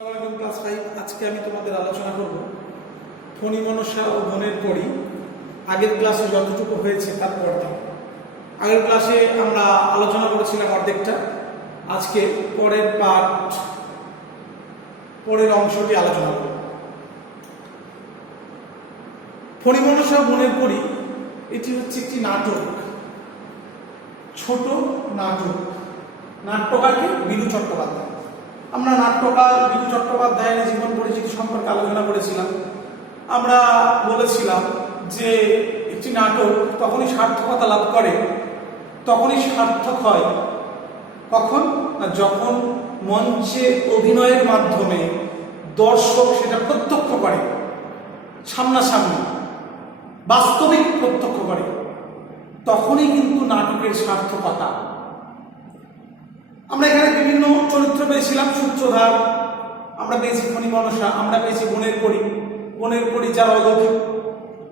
Class 5 আজকে আমি তোমাদের আলোচনা করব ফণী মনসা ও বনের পরী। আগের ক্লাসে যতটুকু হয়েছে তার পর্দা। আগের ক্লাসে আমরা আলোচনা করেছিলাম অর্ধেকটা, আজকে পরের অংশটি আলোচনা করব। ফণী মনসা ও বনের পরী এটি হচ্ছে একটি নাটক, ছোট নাটক। নাট্যকারকে বিরু চট্টোপাধ্যায়। আমরা নাট্যকার বিরু চট্টোপাধ্যায়ের জীবন পরিচিতি সম্পর্কে আলোচনা করেছিলাম। আমরা বলেছিলাম যে একটি নাটক তখনই সার্থকতা লাভ করে, তখনই সার্থক হয় কখন না, যখন মঞ্চে অভিনয়ের মাধ্যমে দর্শক সেটা প্রত্যক্ষ করে, সামনাসামনি বাস্তবিক প্রত্যক্ষ করে, তখনই কিন্তু নাটকের সার্থকতা। আমরা এখানে বিভিন্ন চরিত্র পেয়েছিলাম। সূত্রধার আমরা পেয়েছি, ফণী মনসা আমরা পেয়েছি, বনের পরী। বনের পরী যার অলৌকিক,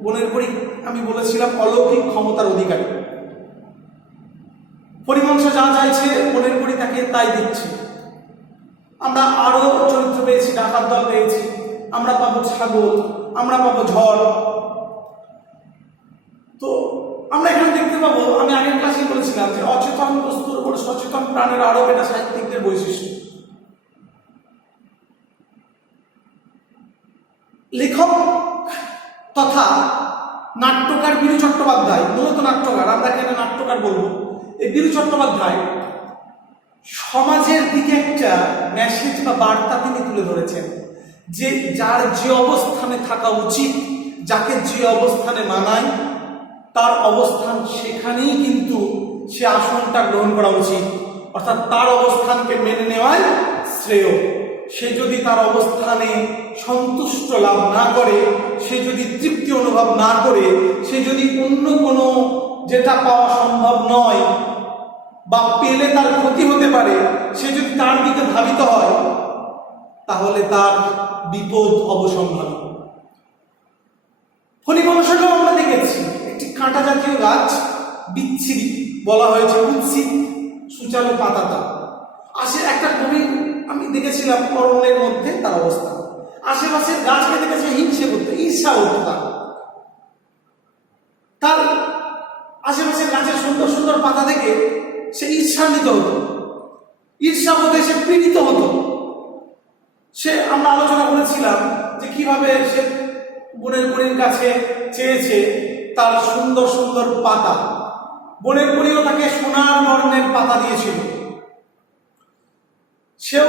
বনের পরী আমি বলেছিলাম অলৌকিক ক্ষমতার অধিকারী। ফণী মনসা যা চাইছে বনের পরী তাকে তাই দিচ্ছে। আমরা আরো চরিত্র পেয়েছি, ডাকাত দল পেয়েছি, আমরা পাবো ছাগল, আমরা পাবো ঝড়। তো আমরা এখানে দেখতে পাবো, আমি আগের ক্লাসে বলেছিলাম যে অচেতন বস্তুর উপর সচেতন প্রাণের আরোপ, এটা সাহিত্যিকদের বৈশিষ্ট্য। লেখক তথা নাট্যকার বিরু চট্টোপাধ্যায়, মূলত নাট্যকার, আমরা এখানে নাট্যকার বলবো। এই বিরু চট্টোপাধ্যায় সমাজের দিকে একটা মেসেজ বা বার্তা তিনি তুলে ধরেছেন, যে যার যে অবস্থানে থাকা উচিত, যাকে যে অবস্থানে মানায়, তার অবস্থান সেখানেই কিন্তু সে আসনটা গ্রহণ করা উচিত। অর্থাৎ তার অবস্থানকে মেনে নেওয়াই শ্রেয়। সে যদি তার অবস্থানে সন্তুষ্ট লাভ না করে, সে যদি তৃপ্তি অনুভব না করে, সে যদি অন্য কোনো যেটা পাওয়া সম্ভব নয় বা পেলে তার ক্ষতি হতে পারে, সে যদি তার দিকে ধাবিত হয়, তাহলে তার বিপদ অবসম্ভাবী। ফণী মনসাকেও আমরা দেখেছি একটি কাঁটা জাতীয় গাছ, বিচ্ছিরি বলা হয়েছে, কুৎসিত সূচালো পাতাটা। একটা কবি আমি দেখেছিলাম অরণ্যের মধ্যে তার অবস্থা, আশেপাশের গাছকে দেখেছে হিংসে করতে, ঈর্ষা হতো তার আশেপাশের গাছের সুন্দর সুন্দর পাতা দেখে সে ঈর্ষান্বিত হতো, ঈর্ষা হতে সে পীড়িত হতো। আমরা আলোচনা করেছিলাম যে কিভাবে সে বনের পরীর কাছে চেয়েছে তার সুন্দর সুন্দর পাতা। বনের পরীও তাকে সোনার বর্ণের পাতা দিয়েছিল। সেও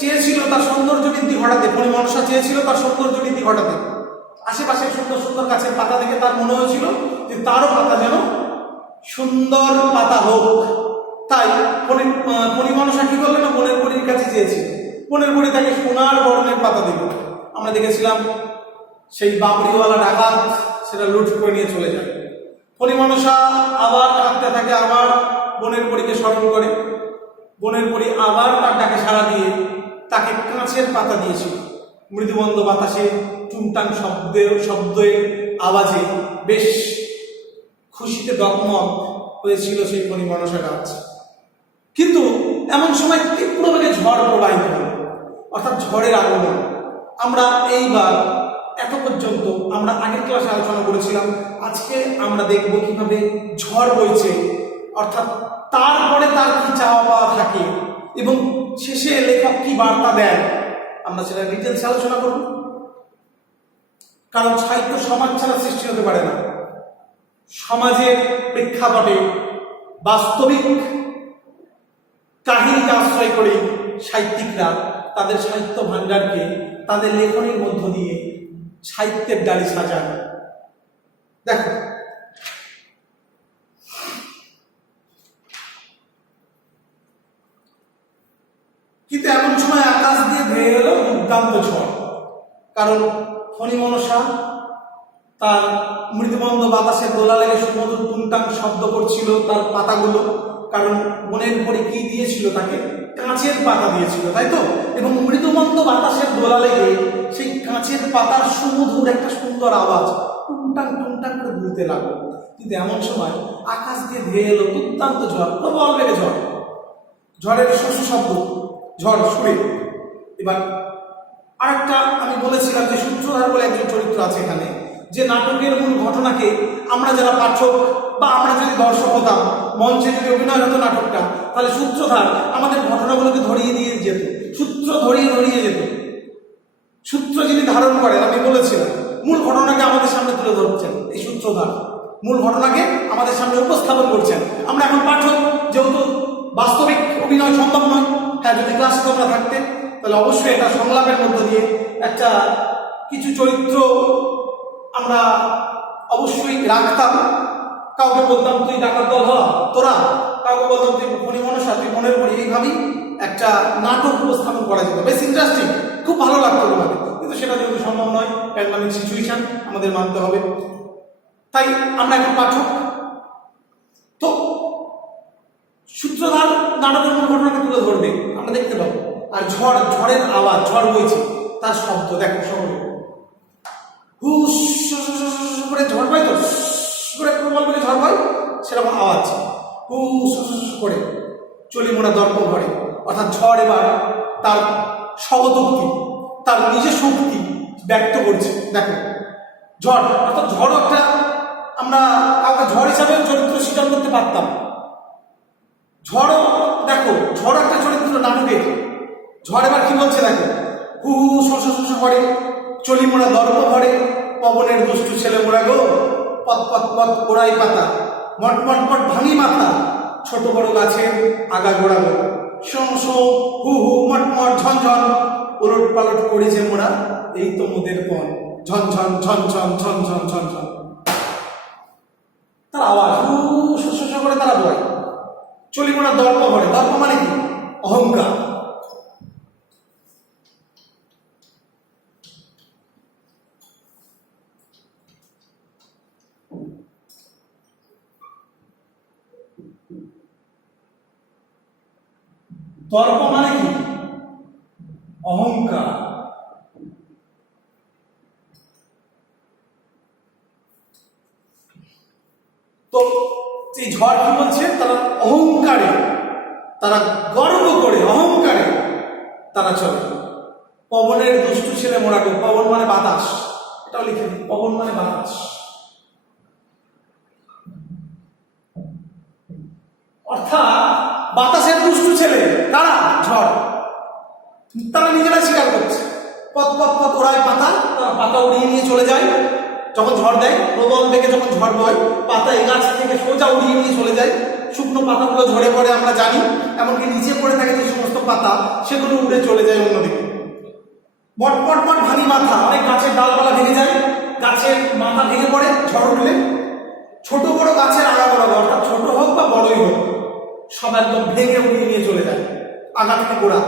চেয়েছিল তার সৌন্দর্য বৃদ্ধি ঘটাতে, ফণী মনসা চেয়েছিল তার সৌন্দর্য বৃদ্ধি ঘটাতে। আশেপাশে সুন্দর সুন্দর গাছের পাতা দেখে তার মনে হয়েছিল যে তারও পাতা যেন সুন্দর পাতা হোক। তাই ফণী মনসা কি করলেন না, বনের পরীর কাছে চেয়েছিল। বনের পরী তাকে সোনার বর্ণের পাতা দিল। আমরা দেখেছিলাম সেই বাবরিওয়ালা ডাকাত সেটা লুট করে নিয়ে চলে যায়। ফণী মনসা আবার কাঁদতে থাকে, আবার বনের পরীকে স্মরণ করে। বনের পরী আবার তার ডাকে সাড়া দিয়ে তাকে কাঁচের পাতা দিয়েছিল। মৃদুমন্দ বাতাসে টুংটাং শব্দের আওয়াজে বেশ খুশিতে দগমগ হয়েছিল সেই ফণী মনসা গাছ। কিন্তু এমন সময় তীব্র বেগে ঝড় প্রবাহিত হল, অর্থাৎ ঝড়ের আগমন। আমরা এইবার এত পর্যন্ত আমরা আগের ক্লাসে আলোচনা করেছিলাম। আজকে আমরা দেখব কিভাবে ঝড় বইছে, অর্থাৎ তারপরে তার কি চাওয়া পাওয়া থাকে এবং শেষে লেখক কি বার্তা দেন, আমরা সেটা ডিটেলস আলোচনা করব। কারণ সাহিত্য সমাজ ছাড়া সৃষ্টি হতে পারে না। সমাজের প্রেক্ষাপটে বাস্তবিক কাহিনীকে আশ্রয় করে সাহিত্যিকরা তাদের সাহিত্য ভাণ্ডারকে তাদের লেখনীর মধ্য দিয়ে সাহিত্যের ডালি সাজান। দেখো, কিন্তু এমন সময় আকাশ দিয়ে ধেয়ে এলো দুর্দান্ত ঝড়। কারণ ফণী মনসা তার মৃদুমন্দ বাতাসের দোলা লেগে সুমধুর টুংটাং শব্দ করছিল তার পাতাগুলো। কারণ বনের পরী কি দিয়েছিল তাকে, কাঁচের পাতা দিয়েছিল, তাই তো? এবং মৃদুমন্দ বাতাসের দোলা লেগে সেই কাঁচের পাতার সুমধুর একটা সুন্দর আওয়াজ টুংটাং টুংটাং করে বলতে লাগলো। কিন্তু এমন সময় আকাশ দিয়ে ধেয়ে এলো দুর্দান্ত ঝড়, প্রবল বেগে ঝড়, ঝড়ের শস্য শব্দ, ঝড় সুরে। এবার আরেকটা আমি বলেছিলাম যে সূত্রধার বলে একজন চরিত্র আছে এখানে, যে নাটকের মূল ঘটনাকে আমরা যারা পাঠক বা আমরা যদি দর্শক হতাম, মঞ্চে যদি অভিনয় হতো নাটকটা, তাহলে সূত্রধার আমাদের ঘটনাগুলোকে ধরিয়ে দিয়ে যেত, সূত্র ধরিয়ে ধরিয়ে যেত। সূত্র যিনি ধারণ করেন, আমি বলেছিলাম মূল ঘটনাকে আমাদের সামনে তুলে ধরছেন এই সূত্রধার, মূল ঘটনাকে আমাদের সামনে উপস্থাপন করছেন। আমরা এখন পাঠক, যেহেতু বাস্তবিক অভিনয় সম্ভব নয়, হ্যাঁ যদি ক্লাসে তোমরা থাকতে তাহলে অবশ্যই এটা সংলাপের মধ্য দিয়ে একটা কিছু চরিত্র আমরা অবশ্যই রাখতাম। কাউকে বলতাম তুই ডাকাত দল হ তোরা, কাউকে বলতাম তুই ফণি মনসা তুই মনের পড়ি, এইভাবেই একটা নাটক উপস্থাপন করা যেত, বেশ ইন্টারেস্টিং, খুব ভালো লাগতো তোমাকে। কিন্তু সেটা যেহেতু সম্ভব নয়, প্যান্ডামিক সিচুয়েশন, আমাদের মানতে হবে, তাই আমরা এখন পাঠক। তো সূত্রধার নাটকের মূল ঘটনাকে তুলে ধরবে, আমরা দেখতে পাবো। আর ঝড়, ঝড়ের আওয়াজ, ঝড় বইছে, তার শব্দ দেখো শহরে হুস করে ঝড় পাই, তো করে প্রবল করে ঝড় পাই, সেরকম আওয়াজ হুস করে চলি মোড়া দর্প ঘরে। অর্থাৎ ঝড় এবার তার স্বগতোক্তি, তার নিজের শক্তি ব্যক্ত করছে। দেখো ঝড়, অর্থাৎ ঝড় একটা, আমরা কাউকে ঝড় হিসাবে চরিত্র সৃজন করতে পারতাম। ঝড়ও দেখো, ঝড় একটা চরিত্র নাটকের। ঝড় এবার কি বলছে দেখো, হু হু শশ করে চলি মোড়া দর্প ঘরে, পবনের দুষ্টু ছেলে মোড়া গো, পথ পথ পথ ওড়াই পাতা, মট মট মট ভাঙি মাথা, ছোট বড় গাছের আগা গোড়া গো, শো শো হু হু মট মট ঝনঝন, ওলট পালট করেছে মোড়া, এই তো মোদের পণ, ঝনঝন ঝনঝন ঝনঝন ঝনঝন। তার আওয়াজ হু শশ করে তারা বয়। চলি মোড়া দর্প ঘরে, দর্প মানে কি? অহংকার। দর্প মানে কি? অহংকার। তো এই ঝড় কি বলছে? তারা অহংকারে, তারা গর্ব করে, অহংকারে তারা চলে। পবনের দুষ্টু ছেলে মোড়া গো, পবন মানে বাতাস, এটাও লিখে দিই, পবন মানে বাতাস। অর্থাৎ বাতাসের দুষ্টু ছেলে কারা? ঝড়। তারা নিজেরা স্বীকার করছে, পথ পথ পথ ওড়ায় পাতা, তারা পাতা উড়িয়ে নিয়ে চলে যায়। যখন ঝড় দেয়, প্রবল বেগে যখন ঝড় বয়, পাতা এই গাছ থেকে সোজা উড়িয়ে নিয়ে চলে যায়। শুকনো পাতাগুলো ঝরে পড়ে আমরা জানি, এমনকি নিচে পড়ে থাকে যে সমস্ত পাতা, সেগুলো উড়ে চলে যায় অন্যদিকে। মট মট মট ভাঙি মাথা, অনেক গাছের ডালপালা ভেঙে যায়, গাছের মাথা ভেঙে পড়ে ঝড় উঠলে। ছোট বড় গাছের আগা গোড়া, অর্থাৎ ছোট হোক বা বড়ই হোক, সব একদম ভেঙে উড়িয়ে নিয়ে চলে যায়, আগা থেকে গোড়া,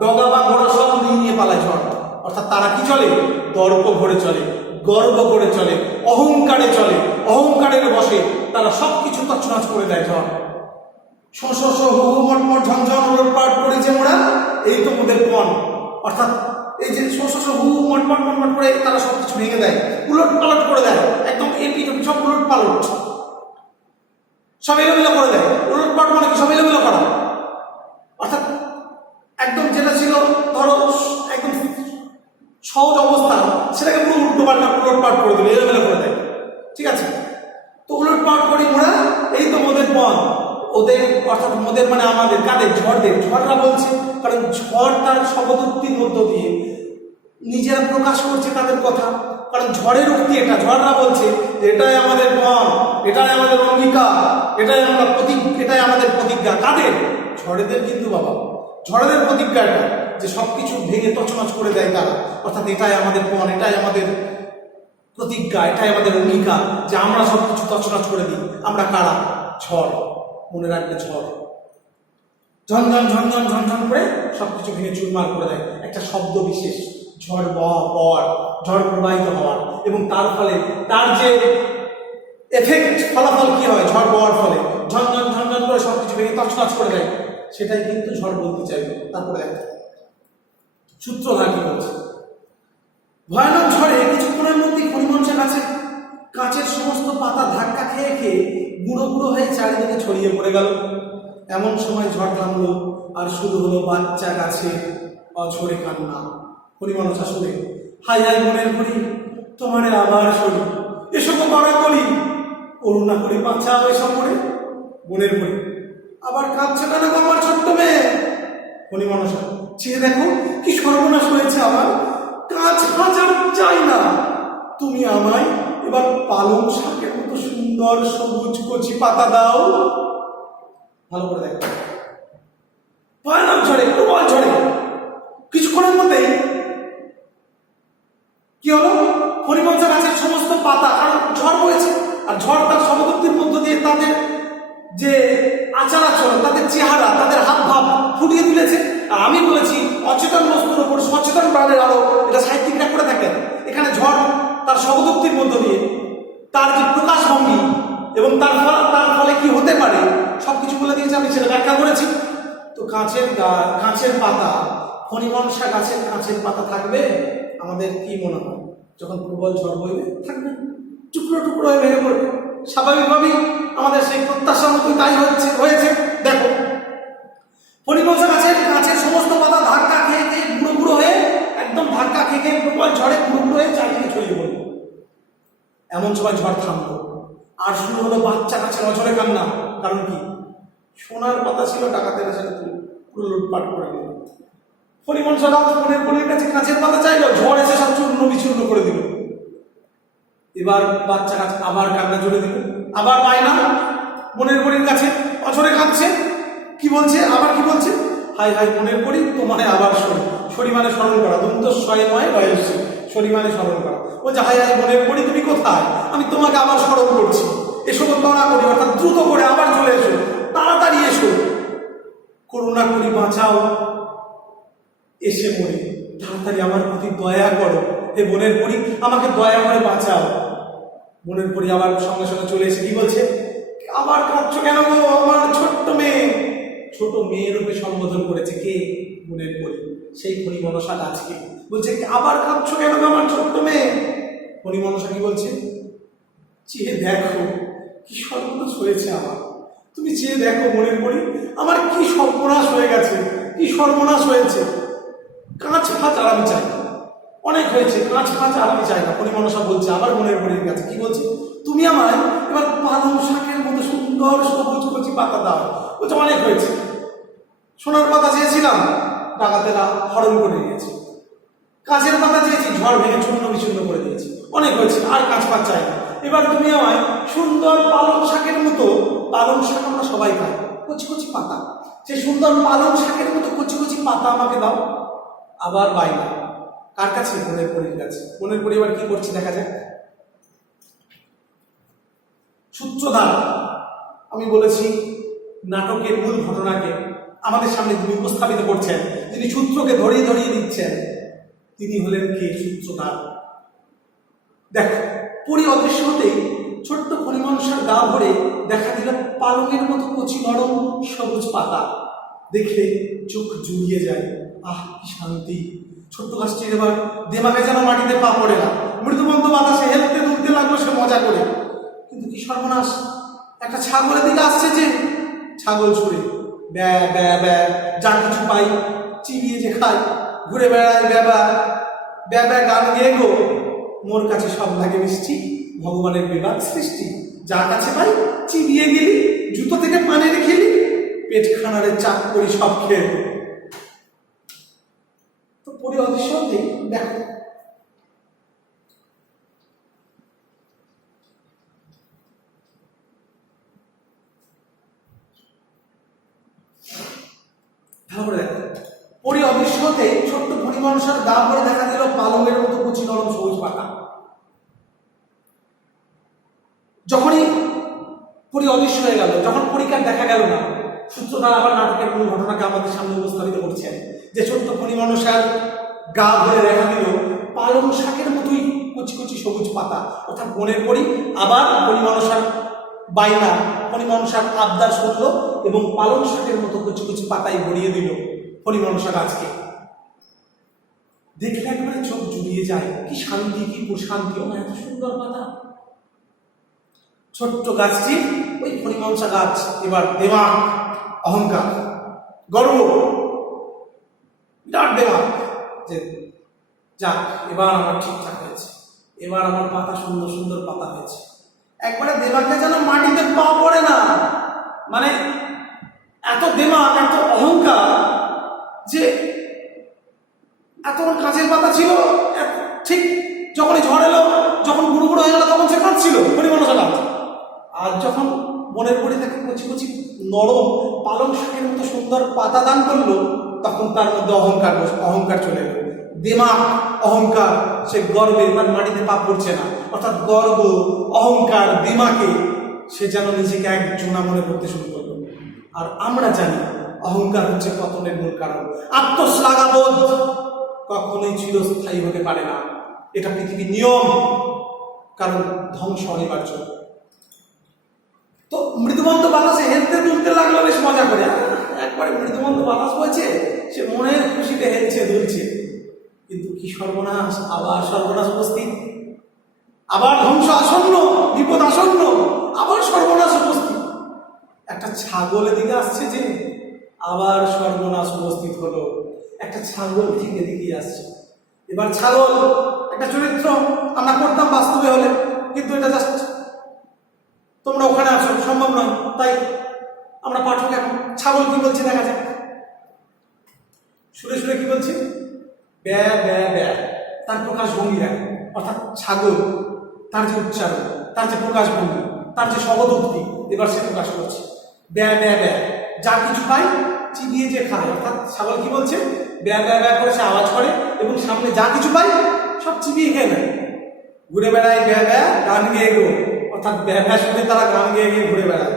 ডগা বা গোড়া সব উড়িয়ে নিয়ে পালায় ঝড়। অর্থাৎ তারা কি চলে? দর্প ভরে চলে, গর্ব করে চলে, অহংকারে চলে, অহংকারের বসে তারা সবকিছু তছনছ করে দেয় ঝড়। শো শো শো হু হু মট মট ঝনঝন ওলটপালট করেছে মোড়া, এই তো মোদের পণ। অর্থাৎ এই যে শো শো শো হু হু মট মট মট মট করে তারা সবকিছু ভেঙে দেয়, উলট পালট করে দেয়, একদম এপিট সব উলট পালট, সব এলোমেলো করে দেয়। উলট পালট মানে কি? সব এলোমেলো করা। অর্থাৎ একদম যেটা ছিল ধরো একদম সহজ অবস্থা, সেটাকে পুরো উল্টো পাল্টা উলট পালট করে দেবে, এলোমেলো করে দেয়। ঠিক আছে, তো উলট পালট করি মোড়া, এই তো মোদের পণ। ওদের অর্থাৎ মোদের মানে আমাদের, কাদের? ঝড়দের। ঝড়রা বলছে, কারণ ঝড় তার শব্দোক্তির মধ্য দিয়ে নিজেরা প্রকাশ করছে তাদের কথা, কারণ ঝড়ের উক্তি এটা। ঝড়রা বলছে এটাই আমাদের পণ, এটাই আমাদের অঙ্গীকার, এটাই আমরা এটাই আমাদের প্রতিজ্ঞা। কাদের? ঝড়েদের। কিন্তু বাবা, ঝড়েদের প্রতিজ্ঞা এটা, যে সবকিছু ভেঙে তছনছ করে দেয় তারা। অর্থাৎ এটাই আমাদের পণ, এটাই আমাদের প্রতিজ্ঞা, এটাই আমাদের অঙ্গীকার, যে আমরা সবকিছু তছনছ করে দিই। আমরা কারা? ঝড়। মনে রাখবে, ঝড় ঝনঝন ঝনঝন ঝনঝন করে সবকিছু ভেঙে চুরমার করে দেয়। একটা শব্দ বিশেষ, ঝড় বওয়ার, ঝড় প্রবাহিত হওয়ার, এবং তার ফলে তার যে এফেক্ট, ফলাফল কি হয় ঝড় বওয়ার ফলে? ঝনঝন ঝনঝন করে সবকিছু ভেঙে তছনছ করে দেয়। সেটাই কিন্তু ঝড় বলতে চাইবে। তারপরে সূত্রধার কি বলছে? ভয়ানক ঝড়ে কিছুক্ষণের মধ্যেই ফণিমনসা কাঁচের সমস্ত পাতা ধাক্কা খেয়ে খেয়ে গুঁড়ো গুঁড়ো হয়ে চারিদিকে ছড়িয়ে পড়ে গেল। এমন সময় ঝড় থামলো, আর শুরু হলো বাচ্চা গাছে অঝরে কান্না। পরিমনসা শুনে, হাই হাই মনের করি তোমারে আবার শরীর, এসব মারা করি, করুণা করে বাঁচাও এসব করে। মনের করি, আবার কাঁদছে কেন গো আমার ছোট্ট মেয়ে? পরিমনসা, চেয়ে দেখো কি সর্বনাশ হয়েছে আমার, কাজ হাজার চাই না, তুমি আমায় এবার পালং শাকের মতো সুন্দর সবুজ কচি পাতা দাও। ভালো করে দেখো, ভয়ানক ঝড়ে, প্রবল ঝড়ে, কিছুক্ষণের মধ্যেই কি হলো, পরিমনসা গাছের সমস্ত পাতা, কারণ ঝড় হয়েছে, আর ঝড় তার সমগতির মধ্য দিয়ে তাদের যে আচার আচরণ, তাদের চেহারা, তাদের হাব ভাব ফুটিয়ে তুলেছে। আর আমি বলেছি অচেতন বস্তুর উপর সচেতন প্রাণের আলো, এটা সাহিত্যিকরা করে থাকেন। এখানে ঝড় তার সমগতির মধ্য দিয়ে তার যে প্রকাশভঙ্গি এবং তার ফলে কি হতে পারে সবকিছু বলে দিয়েছে, আমি সেটা ব্যাখ্যা করেছি। তো কাঁচের পাতা, ফণিমনসা গাছের কাঁচের পাতা থাকবে? আমাদের কি মনে হয় যখন প্রবল ঝড় বইবে? থাকবে, টুকরো টুকরো হয়ে ভেঙে পড়বে। স্বাভাবিকভাবেই আমাদের সেই প্রত্যাশা মতো তাই হয়েছে। দেখো, ফণিমনসা গাছের কাঁচের সমস্ত পাতা ধাক্কা খেয়ে খেয়ে গুঁড়ো গুঁড়ো হয়ে, একদম ধাক্কা খেয়ে খেয়ে প্রবল ঝড়ে গুঁড়ো গুঁড়ো হয়ে চারিদিকে ছড়িয়ে পড়ল। এমন সময় ঝড় থামলো, আর শুরু হলো বাচ্চা গাছের অঝরে কান্না। কারণ কি, সোনার পাতা ছিল, ডাকাতেরা সেটা পুরো লুটপাট করে দিল। ফণিমনসা গাছ মনের কলির কাছে কাঁচের পাতা চাইলো, ঝড় এসে সব চূর্ণ বিচূর্ণ করে দিল। এবার বাচ্চা গাছ আবার কান্না জুড়ে দিল, আবার বায়না মনের কলির কাছে, অঝরে কাঁদছে। কি বলছে, আবার কি বলছে, হাই হাই মনের করি তোমারে আবার সরি, সরি মানে স্মরণ করা, দন্ত শয় নয় রয়েছে, সরি মানে স্মরণ করা। বলছে হাই হাই মনের করি তুমি কোথায়, আমি তোমাকে আবার স্মরণ করছি, এসব দয়া করি, অর্থাৎ দ্রুত করে আবার চলে এসো, তাড়াতাড়ি এসো, করুণা করি বাঁচাও, এসে মরি, তাড়াতাড়ি আমার প্রতি দয়া করো, হে মনের করি আমাকে দয়া করে বাঁচাও। মনের করি আবার সঙ্গে সঙ্গে চলে এসে কি বলছে, আবার কাঁদছো কেন গো আমার ছোট্ট মেয়ে? ছোট মেয়ে রূপে সম্বোধন করেছে কে? মনের করি, সেই ফণিমনসা গাছকে বলছে আবার কাঁদছো কেন গো আমার ছোট্ট মেয়ে? ফণিমনসা কি বলছে, চেয়ে দেখো কি সর্বনাশ হয়েছে আমার, তুমি চেয়ে দেখো মনের করি আমার কি সর্বনাশ হয়ে গেছে, কি সর্বনাশ হয়েছে। কাঁচ ফাঁচ আর আমি চাই না, অনেক হয়েছে, কাঁচ ফাঁচ আর আমি চাই না। ফণিমনসা বলছে আবার মনের করির কাছে, কি বলছে, তুমি আমায় এবার পালং শাকের মতো সুন্দর সবুজ কচি পাতা দাও। বলছে অনেক হয়েছে, সোনার পাতা চেয়েছিলাম, ডাকাতেরা হরণ করে নিয়েছে, কাঁচের পাতা চেয়েছি, ঝড় ভেঙে চূর্ণ বিচূর্ণ করে দিয়েছে, অনেক হয়েছে, আর কাঁচ পাত চাই না। এবার তুমি আমায় সুন্দর পালং শাকের মতো, পালং শাক আমরা সবাই খাই, কচি কচি পাতা, সে সুন্দর পালং শাকের মতো কচি কচি পাতা আমাকে দাও। আবার বাইনা কার কাছে? মনের করির কাছে। মনের করি এবার কি করছে দেখা যায়। সূত্রধার, আমি বলেছি নাটকের মূল ঘটনাকে আমাদের সামনে যিনি উপস্থাপিত করছেন, যিনি সূত্রকে ধরিয়ে ধরিয়ে দিচ্ছেন, তিনি হলেন কে? সূত্রধার। দেখো, পরি অদৃশ্য হতেই ছোট্ট ফণিমনসার গা ভরে দেখা দিল পালঙের মতো কচি নরম সবুজ পাতা, দেখলে চোখ জুড়িয়ে যায়। আহ কি শান্তি! ছোট্ট গাছটির এবার দেমাগে যেন মাটিতে পা পড়ে না, মৃদুমন্দ বাতাসে হেলতে দুলতে লাগলো সে মজা করে। কিন্তু কি সর্বনাশ, একটা ছাগলের দিকে আসছে, যে ছাগল ছুড়ে ব্যা ব্যা ব্যা যা কিছু পাই চিবিয়ে যে খাই, ঘুরে বেড়ায় ব্যা ব্যা ব্যা গান গেয়ে গো, মোর কাছে সব লাগে মিষ্টি, ভগবানের বিবাদ সৃষ্টি, যার কাছে পাই চিবিয়ে গেলি, জুতো থেকে পানে রেখেলি, পেট খানারে চাপ করি সব খেয়ে। তো পরি অদৃশ্য হতেই দেখো ভালো করে দেখো, পরি অদৃশ্য হতে ছোট্ট ফণিমনসার গা ভরে দেখা দিল পালঙের মতো কচি নরম সবুজ পাতা। যখনই পরি অদৃশ্য হয়ে গেল, যখন পরীক্ষা দেখা গেল না, সূত্রধার আবার নাটকের মূল ঘটনাকে আমাদের সামনে উপস্থাপিত করছেন, যে ছোট্ট ফণিমনসার গা ভরে দেখা দিল পালং শাকের মতোই কচি কচি সবুজ পাতা। অর্থাৎ মনের করি আবার ফণিমনসার বাইনা, ফণিমনসার আবদার শুনল এবং পালং শাকের মতো কচি কচি পাতায় ভরিয়ে দিল ফণিমনসা গাছকে। দেখলে একবারে চোখ জুড়িয়ে যায়, কি শান্তি, কি প্রশান্তি, এত সুন্দর পাতা। ছোট্ট গাছটি, ওই ফণিমনসা গাছ এবার দেওয়া অহংকার, গর্ব, বিরাট দেওয়া, যে যাক, এবার আমার ঠিকঠাক হয়েছে, এবার আমার পাতা সুন্দর সুন্দর পাতা হয়েছে। একবারে দেমাকে যেন মাটিতে পা পড়ে না, মানে এত দেমাক, এত অহংকার যে এত কাছের পাতা ছিল, ঠিক যখনই ঝড় এলো, যখন গুঁড়ো গুঁড়ো হয়ে গেল, তখন সে কাঁদছিল পরিমাণটা। আর যখন মনের পরে তাকে কচি কচি নরম পালং শাকের মতো সুন্দর পাতা দান করলো, তখন তার মধ্যে অহংকার চলে এলো, দেমাক, অহংকার। সে গর্বে তার মাটিতে পা পড়ছে না, অর্থাৎ গর্ব, অহংকার, দিমাকে সে যেন নিজেকে এক জোনা মনে করতে শুরু করলো। আর আমরা জানি অহংকার হচ্ছে পতনের মূল কারণ। আত্মশ্লাঘাবোধ কখনোই চিরস্থায়ী হতে পারে না, এটা পৃথিবীর নিয়ম, কারণ ধ্বংস অনিবার্য। তো মৃদুমন্দ বাতাসে হেলতে দুলতে লাগলো বেশ মজা করে, একবারে মৃদুমন্দ বাতাস বইছে, সে মনের খুশিতে হেলছে দুলছে। কিন্তু কি সর্বনাশ, আবার সর্বনাশ উপস্থিত, আবার ধ্বংস আসন্ন, বিপদ আসন্ন, আবার সর্বনাশ উপস্থিত। একটা ছাগল এদিকে আসছে, যে আবার সর্বনাশ উপস্থিত হলো। একটা ছাগল ঠিক এদিকে আসছে। এবার ছাগল একটা চরিত্র আমরা করতাম বাস্তবে হলে, কিন্তু এটা জাস্ট তোমরা ওখানে আসো, সম্ভব নয়, তাই আমরা পাঠক এখন ছাগল কি বলছে দেখা যাক। সুরে সুরে কি বলছে? ব্যা ব্যা ব্যা। তার প্রকাশ ভঙ্গি দেখো, অর্থাৎ ছাগল, তার যে উচ্চারণ, তার যে প্রকাশ ভঙ্গি, তার যে শব্দোক্তি, এবার সে প্রকাশ করছে ব্যা ব্যা ব্যা। যা কিছু পায় চিবিয়ে যে খায়, অর্থাৎ ছাগল কি বলছে? ব্যা ব্যা ব্যা করে সে আওয়াজ করে এবং সামনে যা কিছু পায় সব চিবিয়ে খেয়ে নেয়। ঘুরে বেড়ায় ব্যা ব্যা, গান গেয়ে গো, অর্থাৎ ব্যা ব্যা শুনে তারা গান গেয়ে গিয়ে ঘুরে বেড়ায়।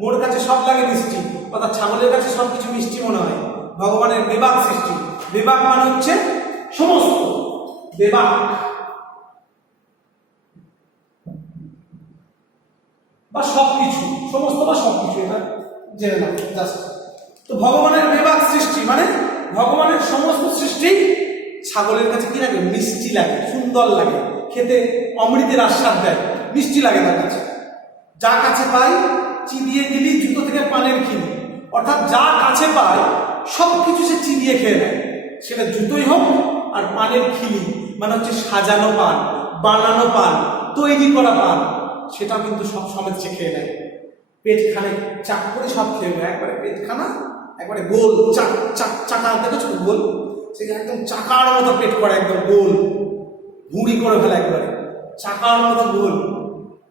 মোর কাছে সব লাগে মিষ্টি, অর্থাৎ ছাগলের কাছে সবকিছু মিষ্টি মনে হয়। ভগবানের বিভাগ সৃষ্টি, বিভাগ মানে হচ্ছে সমস্ত, বিভাগ বা সবকিছু, সমস্ত বা সবকিছু, এটা জেনে নাও জাস্ট। তো ভগবানের বিভাগ সৃষ্টি মানে ভগবানের সমস্ত সৃষ্টি ছাগলের কাছে কি লাগে? মিষ্টি লাগে, সুন্দর লাগে, খেতে অমৃতের আস্বাদ দেয়, মিষ্টি লাগে তার কাছে। যা কাছে পাই চিবিয়ে দিলি জুতো থেকে পানের খিলি, অর্থাৎ যা কাছে পায় সব কিছু সে চিবিয়ে খেয়ে নেয়, সেটা জুতোই হোক আর পানের খিলি মানে হচ্ছে সাজানো পান, বানানো পান, তৈরি করা পান, সেটাও কিন্তু সব সমেত সে খেয়ে নেয়। পেটখানে চাক করে সব খেয়ে নেয়, একবারে পেটখানা একবারে গোল, চাকা দেখেছো গোল, সে একদম চাকার মতো পেট করে, একদম গোল ভুঁড়ি করে ফেলে, একবারে চাকার মতো গোল।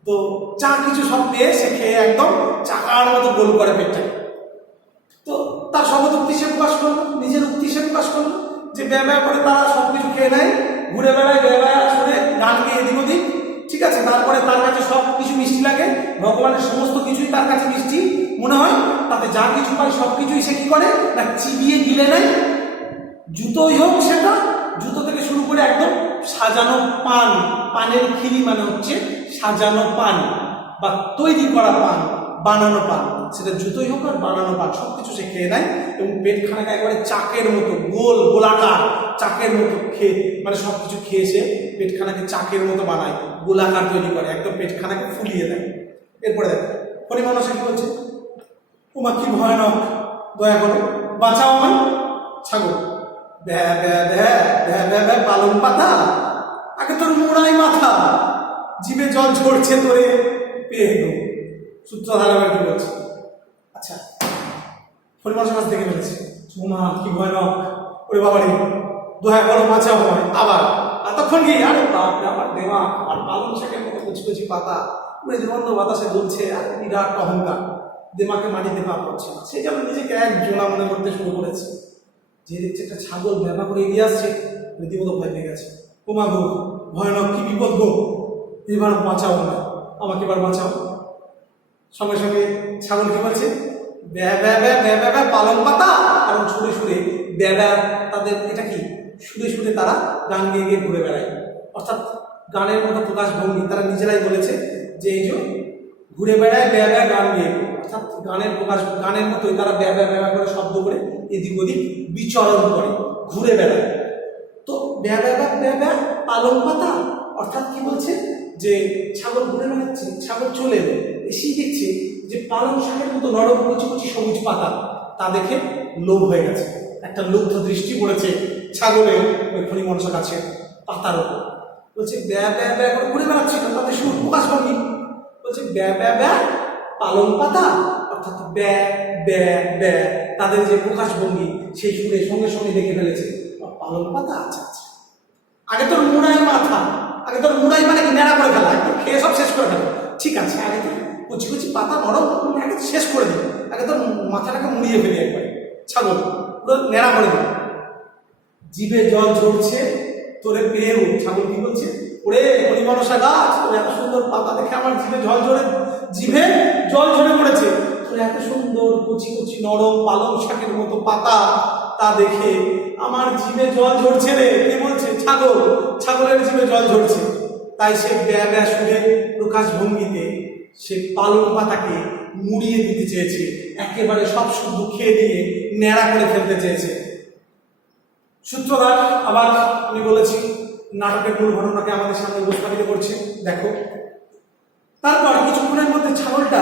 তো যা কিছু সব পেয়ে সে খেয়ে একদম চাকার মতো গোল করে পেটটা। তো তার শব্দ উক্তি সে প্রকাশ করলো, নিজের উক্তি সে প্রকাশ করলো যে ব্যা ব্যা করে তারা সবকিছু খেয়ে নেয়, ঘুরে বেড়ায়, ব্যা ব্যা শুনে গান গিয়ে এদিক ওদিক, ঠিক আছে। তারপরে তার কাছে সব কিছু মিষ্টি লাগে, ভগবানের সমস্ত কিছুই তার কাছে মিষ্টি মনে হয়, তাতে যা কিছু পায় সব কিছুই সে কি করে না চিবিয়ে গিলে নেয়। জুতোই হোক সেটা, জুতো থেকে শুরু করে একদম সাজানো পান, পানের খিলি মানে হচ্ছে সাজানো পান বা তৈরি করা পান, বানানো পান, সেটা জুতোই হোক আর বানানো পান, সবকিছু সে খেয়ে নেয় এবং পেটখানাকে একবারে চাকের মতো গোল, গোলাকার চাকের মতো খেয়ে, মানে সবকিছু খেয়ে সে পেটখানাকে চাকের মতো বানায়, গোলাকার তৈরি করে, একদম পেটখানাকে ফুলিয়ে দেয়। এরপরে দেখো হরিমানসা কি বলছে? ওমা কি ভয়ানক, দয়া করো বাঁচাও আমায়। ছাগল ব্যা ব্যা ব্যা ব্যা ব্যা ব্যা, পালং পাতা, আগে তোর মোড়াই মাথা, জিভে জল ঝরছে তোরে পেয়ে গো। সূত্রধারা কি বলছে? আচ্ছা, হরিমানসা মাছ দেখে ফেলেছে, ওমা কি ভয়ানক, ওরে বাবারে দয়া করো বাঁচাও আমায়। আবার এতক্ষণ গিয়ে আরে বাপ আমার দেওয়া আর পালং শাকের মতো কচি কচি পাতা উড়ে জীবন্ত বাতাসে দুলছে, আর বিরাট অহংকার, দেমাকে মাটিতে পা পড়ছে না, সে যেন নিজেকে এক জোলা মনে করতে শুরু করেছে। যে দেখছে একটা ছাগল ব্যথা করে এগিয়ে আসছে, রীতিমতো ভয় পেয়ে গেছে। ওমা গো ভয়ানক, কি বিপদ গো, এবার বাঁচাও না আমাকে, এবার বাঁচাও। সঙ্গে সঙ্গে ছাগল কি বলছে? ব্যা ব্যা ব্যা ব্যা ব্যা ব্যা, পালং পাতা, কারণ সুরে সুরে ব্যা ব্যা, তাদের এটা কি সুরে সুরে তারা গান গেয়ে গিয়ে ঘুরে বেড়ায়, অর্থাৎ গানের মতো প্রকাশ ভঙ্গি। তারা নিজেরাই বলেছে যে এই যে ঘুরে বেড়ায় ব্যা ব্যা গান গেয়ে, অর্থাৎ গানের প্রকাশ, গানের মতোই তারা ব্যা ব্যা ব্যা করে শব্দ করে এদিক ওদিক বিচরণ করে, ঘুরে বেড়ায়। তো ব্যা ব্যা ব্যা ব্যা পালং পাতা, অর্থাৎ কি বলছে যে ছাগল ঘুরে বেড়াচ্ছে, ছাগল চলে এসেই দেখছে যে পালং শাকের মতো নরম কচি কচি সবুজ পাতা, তা দেখে লোভ হয়ে গেছে, একটা লুব্ধ দৃষ্টি পড়েছে ছাগলের ওই ফণিমনসার কাছে। পাতার উপর। বলছে ব্যা ব্যা ব্যা করে ঘুরে বেড়াচ্ছিল, তাদের সুর প্রকাশভঙ্গি। বলছে ব্যা ব্যা ব্যা পালং পাতা, অর্থাৎ ব্যা ব্যা ব্যা, তাদের যে প্রকাশভঙ্গি সেই সুরে সঙ্গে সঙ্গে দেখে ফেলেছে পালং পাতা। আচ্ছা আচ্ছা, আগে তোর মুড়াই মাথা, আগে তোর মুড়াই মানে কি নেড়া করে ফেলা, একদম খেয়ে সব শেষ করে ফেলা। ঠিক আছে, আগে তো কুচি কুচি পাতা নরম আগে শেষ করে দিই, আগে তোর মাথাটাকে মুড়িয়ে ফেলি একবারে, ছাগল পুরো নেড়া করে দিই। জিভে জল ঝরছে তোরে পেয়েও, ছাগল কি বলছে, ওরে হরিমনসা গাছ, তোর এত সুন্দর পাতা দেখে আমার জিভে জল ঝরে পড়েছে। তোর এত সুন্দর কুচি কুচি নরম পালং শাকের মতো পাতা, তা দেখে আমার জিভে জল ঝরছে রে। কে বলছে? ছাগল। ছাগলের জিভে জল ঝরছে। তাই সে ব্যা ব্যা সুরে প্রকাশ ভঙ্গিতে সে পালং পাতাকে মুড়িয়ে দিতে চেয়েছে, একেবারে সব শুদ্ধ খেয়ে দিয়ে ন্যাড়া করে ফেলতে চেয়েছে। সূত্রধার আবার আমি বলেছি নাটকের মূল ঘটনাকে আমাদের সামনে উপস্থাপিত করছে। দেখো, তারপর কিছুক্ষণের মধ্যে ছাগলটা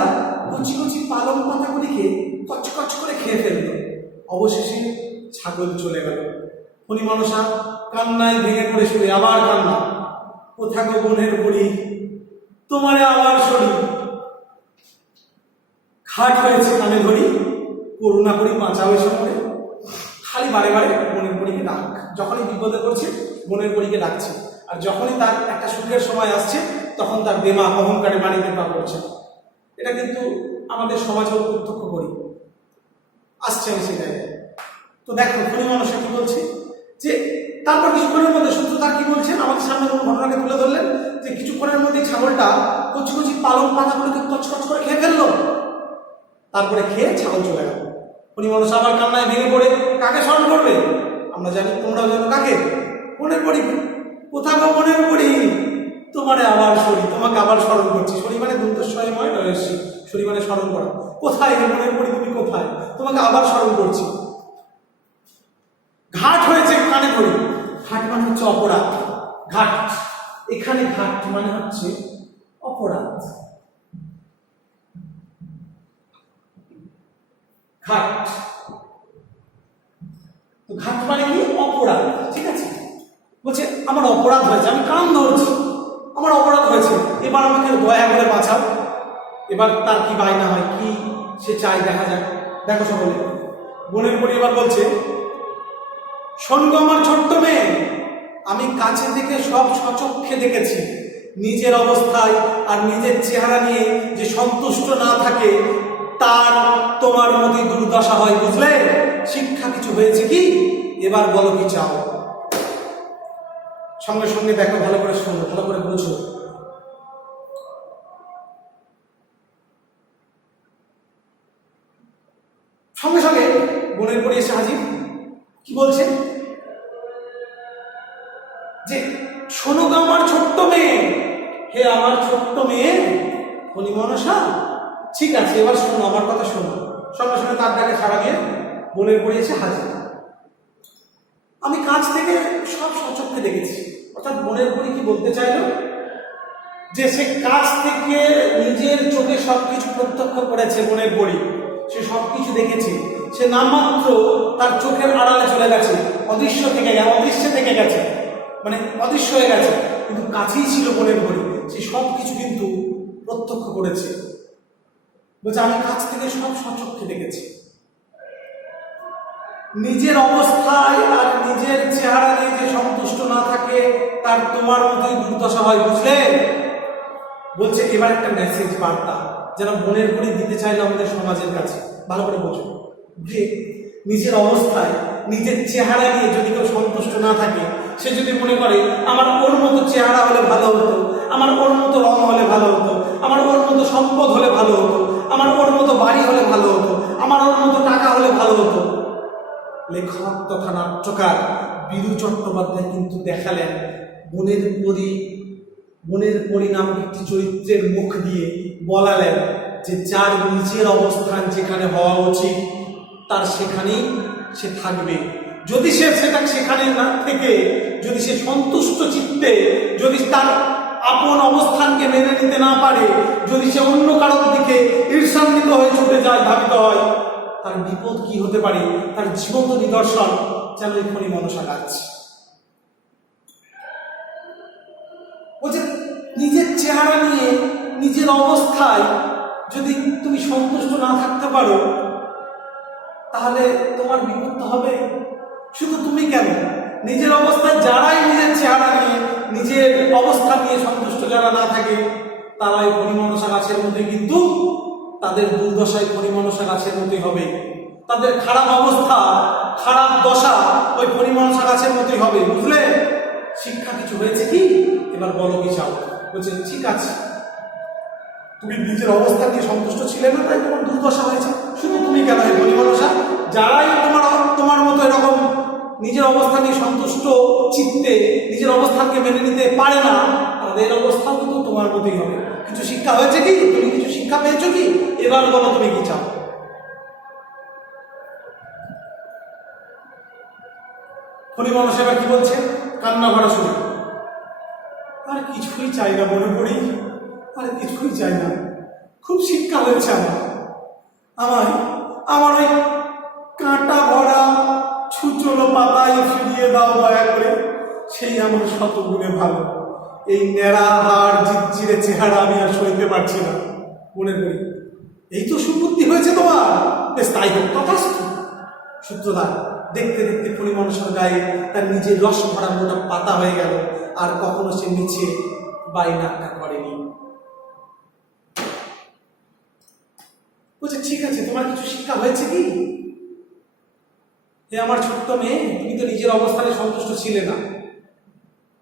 কচি কচি পালং পাতাগুলিকে কচকচ করে খেয়ে ফেলল। অবশেষে ছাগল চলে গেল। হরিমনসা কান্নায় ভেঙে পড়ে শুনে আবার কান্না। কোথা গো বনের পড়ি, তোমারে আবার সরি, খাট হয়েছে কানে ধরি, করুণা করি বাঁচাও এসে পড়ে। খালি বারে বারে বনের পরীকে ডাক, যখনই বিপদে পড়ছে বনের পরীকে ডাকছে, আর যখনই তার একটা সুখের সময় আসছে তখন তার দেমা অহংকারে বাড়িতে পা করছে। এটা কিন্তু আমাদের সমাজেও প্রত্যক্ষ করি, আসছে আমি সেটাই। তো দেখো হরিমনসা কি বলছে, যে তারপর কিছুক্ষণের মধ্যে সূত্রধার কি বলছেন, আমাদের সামনে কোন ঘটনাকে তুলে ধরলেন যে কিছুক্ষণের মধ্যে ছাগলটা কচি কচি পালং পাতাগুলোকে কচকচ করে খেয়ে ফেললো। তারপরে খেয়ে ছাগল চলে গেল। হরিমনসা আবার কান্নায় ভেঙে পড়ে কাকে স্মরণ করবে? আমরা জানি, তোমরাও জানো কাকে, বনের পড়ি। কোথা গো বনের পড়ি, তোমারে আবার সরি, তোমাকে আবার স্মরণ করছি। সরি মানে দন্তস্বয়ময় রয়েছি, সরি মানে স্মরণ করা। কোথায় বনের পড়ি, তুমি কোথায়, তোমাকে আবার স্মরণ করছি। ঘাট হয়েছে কানে ধরি। ঘাট মানে হচ্ছে অপরাধ। ঘাট, এখানে ঘাট মানে হচ্ছে অপরাধ। ঘাট, তো ঘাট মানে কি? অপরাধ। ঠিক আছে, বলছে আমার অপরাধ হয়েছে, আমি কান ধরছি, আমার অপরাধ হয়েছে, এবার আমাকে দয়া করে বাঁচাও। এবার তার কি বায়না হয়, কি সে চাই দেখা যাক। দেখো সকলে, বনের পরি এবার বলছে, শোন গো আমার ছোট্ট মেয়ে, আমি কাছে থেকে সব সচক্ষে দেখেছি, নিজের অবস্থায় আর নিজের চেহারা নিয়ে যে সন্তুষ্ট না থাকে তার তোমার মতোই দুর্দশা হয়, বুঝলে? শিক্ষা কিছু হয়েছে কি? এবার বলো কি চাও। সঙ্গে সঙ্গে দেখো, ভালো করে শোনো, ভালো করে বুঝো। সঙ্গে সঙ্গে বনের পরি এসে হাজির। কি বলছে? যে শোনো গো আমার ছোট্ট মেয়ে, হে আমার ছোট্ট মেয়ে হরিমনসা, ঠিক আছে এবার শোনো, আমার কথা শোনো। সঙ্গে সঙ্গে তার ডাকে সাড়া দিয়ে বনের পরি এসে হাজির। আমি কাছ থেকে সব সচক্ষে দেখেছি। অর্থাৎ বনের পরি কি বলতে চাইল, যে সে কাছ থেকে নিজের চোখে সবকিছু প্রত্যক্ষ করেছে। বনের পরি সে সবকিছু দেখেছে, সে নামমাত্র তার চোখের আড়ালে চলে গেছে, অদৃশ্য থেকে গেছে, মানে অদৃশ্য হয়ে গেছে, কিন্তু কাছেই ছিল বনের পরি, সে সবকিছু কিন্তু প্রত্যক্ষ করেছে। বলছে আমি কাছ থেকে সব সচক্ষে দেখেছি। নিজের অবস্থায় আর নিজের চেহারা নিয়ে যে সন্তুষ্ট না থাকে তার তোমার মতোই দুর্দশা হয়, বুঝলে? বলছে এবার একটা মেসেজ, বার্তা যেন বনের পরি দিতে চাইলো আমাদের সমাজের কাছে। ভালো করে বোঝো, যে নিজের অবস্থায় নিজের চেহারা নিয়ে যদি কেউ সন্তুষ্ট না থাকে, সে যদি মনে করে আমার ওর মতো চেহারা হলে ভালো হতো, আমার ওর মতো রং হলে ভালো হতো, আমার ওর মতো সম্পদ হলে ভালো হতো, আমার ওর মতো বাড়ি হলে ভালো হতো, আমার ওর মতো টাকা হলে ভালো হতো। লেখক তথা নাট্যকার বীরু চট্টোপাধ্যায় কিন্তু দেখালেন বনের পরি নামক একটি চরিত্রের মুখ দিয়ে বলালেন যে যার নিজের অবস্থান যেখানে হওয়া উচিত তার সেখানেই সে থাকবে। যদি সে সেখানে না থেকে, যদি সে সন্তুষ্ট চিত্তে, যদি তার আপন অবস্থানকে মেনে নিতে না পারে, যদি সে অন্য কারোর দিকে ঈর্ষান্বিত হয়ে ছুটে যায়, ধাবিত হয়, তার বিপদ কি হতে পারে তার জীবন্ত নিদর্শন যেন এই হরিমনসা গাছ। চেহারা নিয়ে নিজের অবস্থায় যদি তুমি সন্তুষ্ট না থাকতে পারো, তাহলে তোমার বিপদ হবে। শুধু তুমি কেন, নিজের অবস্থায় যারাই নিজের চেহারা নিয়ে নিজের অবস্থা নিয়ে সন্তুষ্ট যারা না থাকে, তারাই ফণিমনসা গাছের মধ্যে, কিন্তু তাদের দুর্দশায় ফণিমনসা গাছের মধ্যে হবে। তাদের খারাপ অবস্থা, খারাপ দশা ওই ফণিমনসা গাছের মতোই হবে। বুঝলে? শিক্ষা কিছু হয়েছে কি? এবার বলো কি চাও? বলছে ঠিক আছে, তুমি নিজের অবস্থা নিয়ে সন্তুষ্ট ছিলে না, তাই তোমার দুর্দশা হয়েছে। শুধু তুমি কেন, হে ফণিমনসা, যারাই তোমার মতো এরকম নিজের অবস্থা নিয়ে সন্তুষ্ট চিত্তে নিজের অবস্থানকে মেনে নিতে পারে না, তাদের অবস্থাও কিন্তু তোমার মতোই হবে। কিছু শিক্ষা হয়েছে কি? তুমি কিছু শিক্ষা পেয়েছো কি? এবার বলো তুমি কি চাও? ফণিমনসা এবার কি বলছে? কান্না ভরা শুনে, আর কিছুই চাই না মনে করি, আর কিছুই চাই না। খুব শিক্ষা হয়েছে আমার ওই কাঁটা ভরা ছুচলো পাতায় ফিরিয়ে দাও দয়া করে, সেই আমার শতগুণে ভালো। এই নেড়া হাড় ঝিরঝিরে চেহারা আমি আর সইতে পারছি না মনে করি। এই তো সুবুদ্ধি হয়েছে তোমার, বেশ তাই হোক, তথাস্তু। সূত্রধার দেখতে দেখতে ফণিমনসার গায়ে তার নিজের রস ভরা মোটা পাতা হয়ে গেল, আর কখনো সে নিচে বাইনাক্কা করেনি। বলছে ঠিক আছে, তোমার কিছু শিক্ষা হয়েছে কি? হে আমার ছোট্ট মেয়ে, তুমি তো নিজের অবস্থানে সন্তুষ্ট ছিলে না,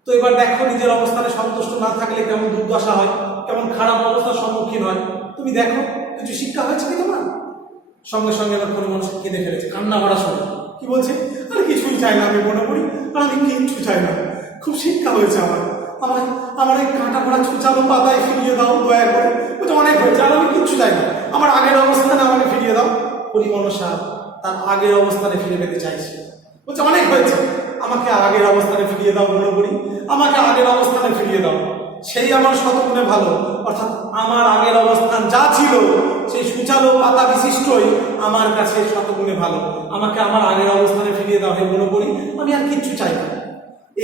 তো এবার দেখো নিজের অবস্থানে সন্তুষ্ট না থাকলে কেমন দুর্দশা হয়, কেমন খারাপ অবস্থার সম্মুখীন হয়। তুমি দেখো কিছু শিক্ষা হয়েছে কি তোমার? সঙ্গে সঙ্গে এবার ফণিমনসা কেঁদে ফেলেছে, কান্না ভরা শুনে। কি বলছে? আর কিছুই চাই না আমি মনে করি, আর আমি কিচ্ছু চাই না। খুব শিক্ষা হয়েছে আমার এই কাঁটা ভরা ছুচালো পাতায় ফিরিয়ে দাও দয়া করে। বলছে অনেক হয়েছে, আর আমি কিচ্ছু চাই না, আমার আগের অবস্থানে আমাকে ফিরিয়ে দাও। ফণিমনসা তার আগের অবস্থানে ফিরে পেতে চাইছে। বলছে অনেক হয়েছে, আমাকে আগের অবস্থানে ফিরিয়ে দাও মনে করি, আমাকে আগের অবস্থানে ফিরিয়ে দাও, সেই আমার শতগুণে ভালো। অর্থাৎ আমার আগের অবস্থান যা ছিল সেই সুচালো পাতা বিশিষ্টই আমার কাছে শতগুণে ভালো। আমাকে আমার আগের অবস্থানে ফিরিয়ে দাও হে মনে করি, আমি আর কিচ্ছু চাই না।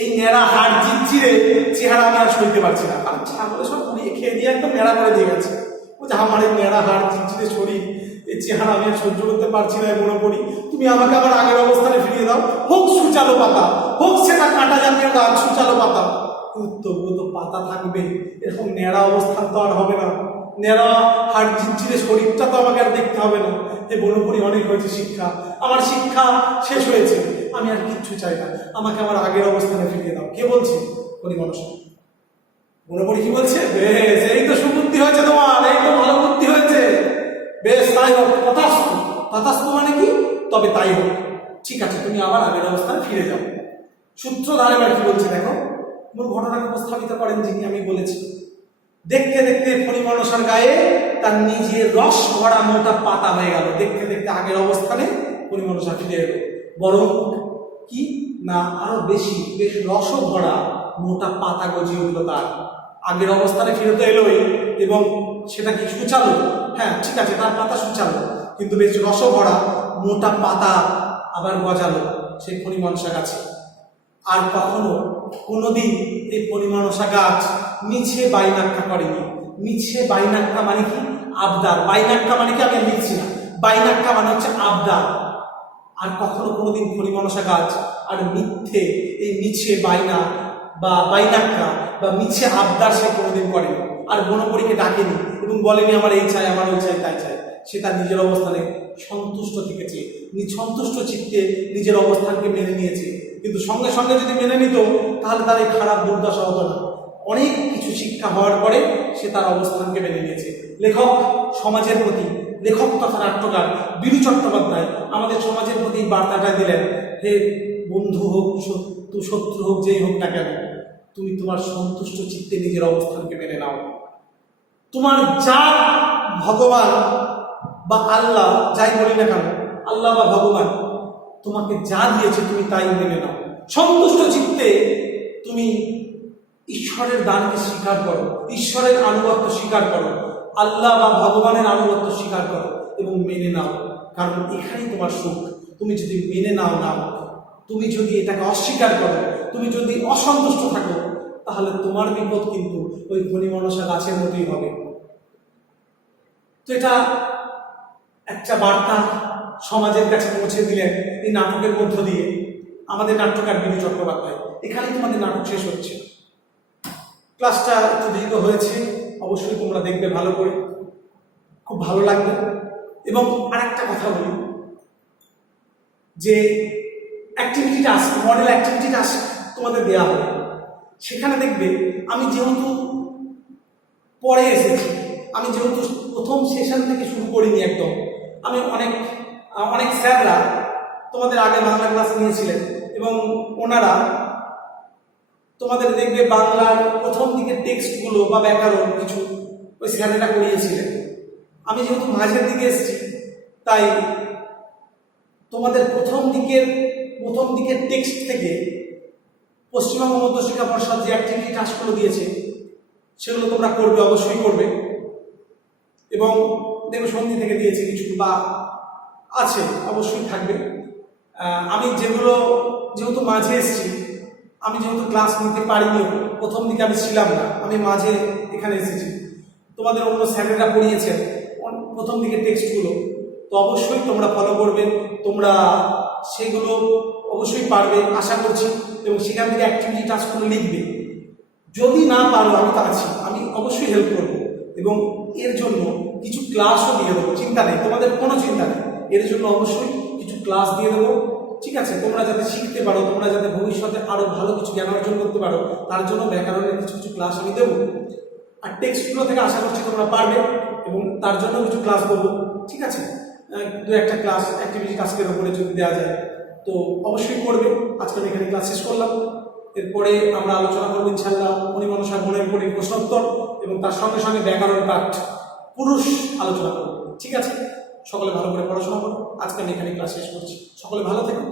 এই নেড়া হাড় ঝিরঝিরে চেহারা আমি আর সইতে পারছি না, কারণ ছাগলে সব পুড়িয়ে খেয়ে দিয়ে একদম নেড়া করে দিয়ে গেছে। বলছে আমার এই নেড়া হাড় ঝিরঝিরে শরীর, এই চেহারা আমি আর সহ্য করতে পারছি না মনে করি, তুমি আমাকে আমার আগের অবস্থানে ফিরিয়ে দাও। হোক সুচালো পাতা, হোক সেটা কাঁটা জাতীয় গাছ, সুচালো পাতা, তবুও তো পাতা থাকবে, এরকম নেড়া অবস্থান তো আর হবে না। নেড়া হাড় ঝিরঝিরে শরীরটা তো আমাকে আর দেখতে হবে না। এ বনপুরি অনেক হয়েছে শিক্ষা, আমার শিক্ষা শেষ হয়েছে, আমি আর কিচ্ছু চাই না, আমাকে আমার আগের অবস্থানে ফিরিয়ে দাও। কে বলছে? ফণিমনসা। বনপুরি কি বলছে? বেশ, এই তো সুবুদ্ধি হয়েছে তোমার, এই তো ভালো বুদ্ধি হয়েছে, বেশ তাই হোক, তথাস্তু। তথাস্তু মানে কি? তবে তাই হোক, ঠিক আছে, তুমি আবার আগের অবস্থানে ফিরে যাও। সূত্রধার এবার কি বলছে দেখো, মূল ঘটনাকে উপস্থাপিত করেন যিনি, আমি বলেছি। দেখতে দেখতে ফণিমনসার গায়ে তার নিজের রস ভরা মোটা পাতা হয়ে গেল। দেখতে দেখতে আগের অবস্থানে ফণিমনসা ফিরে এলো, বরং কি না আরো বেশ রস ভরা মোটা পাতা গজিয়ে উঠলো তার। আগের অবস্থানে ফিরে তো এলোই, এবং সেটা কি সুচালো? হ্যাঁ ঠিক আছে, তার পাতা সুচালো, কিন্তু বেশ রস ভরা মোটা পাতা আবার গজালো সেই ফণিমনসা গাছে। আর কখনো কোনোদিন এই ফণিমনসা গাছ মিছে বাইনাক্কা করেনি। মিছে বাইনাক্কা মানে কি? আবদার। বাইনাক্কা মানে কি? আমি লিখছি না, বাইনাক্কা মানে হচ্ছে আবদার। আর কখনো কোনোদিন ফণিমনসা গাছ আর মিথ্যে, এই মিছে বাইনা বা বাইনাক্কা বা মিছে আবদার সে কোনোদিন করেনি। আর বনপরীকে ডাকেনি এবং বলেনি আমার এই চাই, আমার ওই চাই, তাই চাই। সে তার নিজের অবস্থানে সন্তুষ্ট থেকেছে, সন্তুষ্ট চিত্তে নিজের অবস্থানকে মেনে নিয়েছে। কিন্তু সঙ্গে সঙ্গে যদি মেনে নিত, তাহলে তার এই খারাপ দুর্দশা হতো না। অনেক কিছু শিক্ষা হওয়ার পরে সে তার অবস্থানকে মেনে নিয়েছে। লেখক সমাজের প্রতি, লেখক তথা নাট্যকার বীরু চট্টোপাধ্যায় আমাদের সমাজের প্রতি বার্তাটা দিলেন, হে বন্ধু হোক শত্রু হোক, যেই হোক না কেন, তুমি তোমার সন্তুষ্ট চিত্তে নিজের অবস্থানকে মেনে নাও। তোমার যা ভগবান বা আল্লাহ, যাই বলি না কেন, আল্লাহ বা ভগবান তোমাকে যা দিয়েছে তুমি তাই মেনে নাও। সন্তুষ্ট চিত্তে তুমি ঈশ্বরের দানকে স্বীকার করো, ঈশ্বরের আনুগত্য স্বীকার করো, আল্লাহ বা ভগবানের আনুগত্য স্বীকার করো এবং মেনে নাও, কারণ এখানেই তোমার সুখ। তুমি যদি মেনে নাও, তুমি যদি এটাকে অস্বীকার করো, তুমি যদি অসন্তুষ্ট থাকো, তাহলে তাহলে তোমার বিপদ কিন্তু ওই ফণী মনসা গাছের মতোই হবে। তো এটা একটা বার্তা সমাজের কাছে পৌঁছে দিলেন এই নাটকের মধ্য দিয়ে আমাদের নাট্যকার বিনু চট্টোপাধ্যায়। এখানেই তোমাদের নাটক শেষ হচ্ছে। ক্লাসটা একটু দীর্ঘ হয়েছে, অবশ্যই তোমরা দেখবে ভালো করে, খুব ভালো লাগবে। এবং আরেকটা কথা বলি যে activity task, model activity task তোমাদের দেওয়া হবে। সেখানে দেখবে আমি যেহেতু পরে এসেছি, আমি যেহেতু প্রথম সেশন থেকে শুরু করিনি একদম, আমি অনেক স্যাররা তোমাদের আগে বাংলা ক্লাস নিয়েছিলেন এবং ওনারা তোমাদের দেখবে বাংলার প্রথম দিকের টেক্সটগুলো বা ব্যাকরণ কিছু ওই স্যারেরা করিয়েছিলেন। আমি যেহেতু মাঝের দিকে এসেছি, তাই তোমাদের প্রথম দিকের টেক্সট থেকে পশ্চিমবঙ্গ মধ্যশিক্ষা পর্ষদ যে অ্যাক্টিভিটি টাস্কগুলো দিয়েছে সেগুলো তোমরা করবে, অবশ্যই করবে। এবং দেখবে সন্ধি থেকে দিয়েছে কিছু বা আছে, অবশ্যই থাকবে। আমি যেহেতু মাঝে এসেছি, আমি যেহেতু ক্লাস নিতে পারিনি, প্রথম দিকে আমি ছিলাম না, আমি মাঝে এখানে এসেছি, তোমাদের অন্য স্যারেরা পড়িয়েছেন প্রথম দিকে টেক্সটগুলো, তো অবশ্যই তোমরা ফলো করবে, তোমরা সেগুলো অবশ্যই পারবে আশা করছি। এবং সেখান থেকে অ্যাক্টিভিটি টাস্কগুলো লিখবে। যদি না পারো আমি তো আছি, আমি অবশ্যই হেল্প করবো এবং এর জন্য কিছু ক্লাসও দিয়ে দেবো। চিন্তা নেই, তোমাদের কোনো চিন্তা নেই, এর জন্য অবশ্যই কিছু ক্লাস দিয়ে দেবো। ঠিক আছে, তোমরা যাতে শিখতে পারো, তোমরা যাতে ভবিষ্যতে আরো ভালো কিছু জ্ঞান অর্জন করতে পারো, তার জন্য ব্যাকরণের কিছু ক্লাস আমি দেবো। আর টেক্সটগুলো থেকে আশা করছি তোমরা পারবে এবং তার জন্য কিছু ক্লাস দেবো। ঠিক আছে, দু একটা ক্লাস অ্যাক্টিভিটি টাস্কের উপরে যদি দেওয়া যায় তো অবশ্যই করবে। আজকে আমি এখানে ক্লাস শেষ করলাম। এরপরে আমরা আলোচনা করবো ইনশাআল্লাহ ফণী মনসা মনের পড়ে প্রশ্নোত্তর এবং তার সঙ্গে সঙ্গে ব্যাকরণ পাঠ পুরুষ আলোচনা করবো। ঠিক আছে, সকলে ভালো করে পড়াশোনা করো। আজকে আমি এখানে ক্লাস শেষ করছি। সকলে ভালো থেকো।